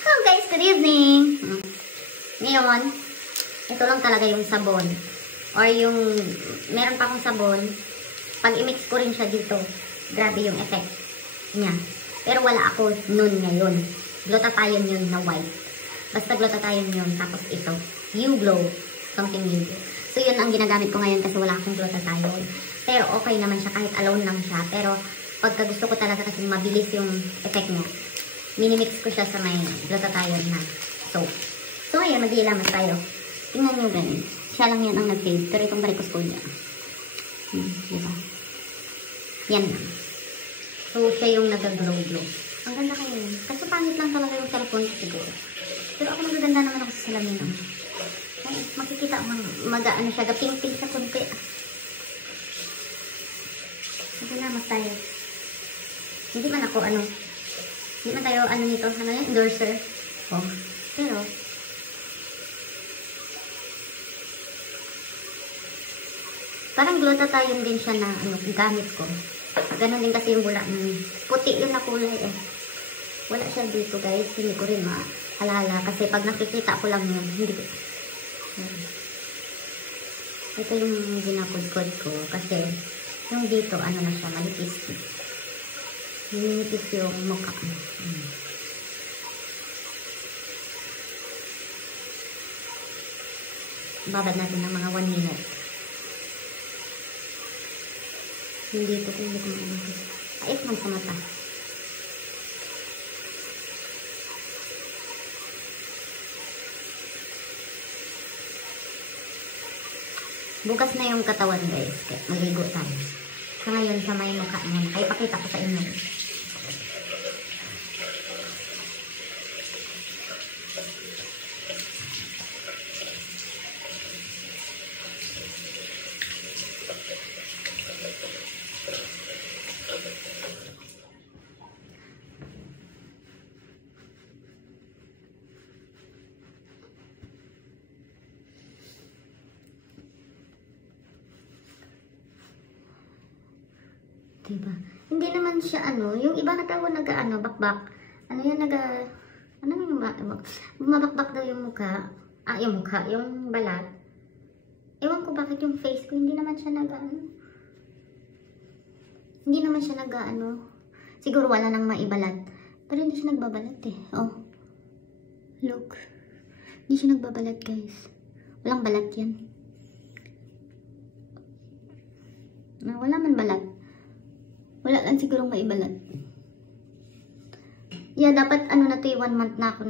Hello guys, good evening! Ngayon, ito lang talaga yung sabon. Or yung, meron pa akong sabon. Pag i-mix ko rin siya dito, grabe yung effect niya. Pero wala ako nun ngayon. Glutathione yun na white. Basta glutathione yun. Tapos ito, U-Glow. Something U-Glow. So yun ang ginagamit ko ngayon kasi wala akong glutathione. Pero okay naman siya kahit alone lang siya. Pero pagka gusto ko talaga kasi mabilis yung effect niya, minimix ko siya sa may glutathione na soap. So ngayon, mag-iilamas tayo. Tingnan nyo ganun. Siya lang yan ang nag-fade. Pero itong varicose niya. Diba? Yan lang. So siya yung nag-glow-glow. Ang ganda kayo. Kasi pangit lang talaga yung cellphone ko siguro. Pero ako magaganda naman ako sa salamin. Ay, makikita mag-ano siya. Gaping-ping sa kunti. Mag-ilamas tayo. Hindi man ako hindi man tayo nito, endorser. Oh, pero parang glutathione din siya na gamit ko. Ganon din kasi yung bula ng puti yun na kulay eh. Wala siya dito guys, hindi ko rin maalala kasi pag nakikita ko lang yun, hindi ko. Ito yung ginakudkod ko kasi yung dito na siya, manipis. Ninipis yung mukha. Babad natin ng mga 1 minute. Hindi ito kung hindi ko manipis. Ait man sa mata. Bukas na yung katawan guys. Kaya maligo tayo. So ngayon sa may mukha naman. Ay pakita ko sa inyo. Diba? Hindi naman siya yung iba katawag bakbak. Bumabakbak daw yung mukha. Yung mukha, yung balat. Ewan ko bakit yung face ko, hindi naman siya hindi naman siya siguro wala nang maibalat. Pero hindi siya nagbabalat eh. Oh. Look. Hindi siya nagbabalat guys. Walang balat yan. Wala man balat. Wala lang sigurong maibalat. Yeah, dapat na to 1 month na ako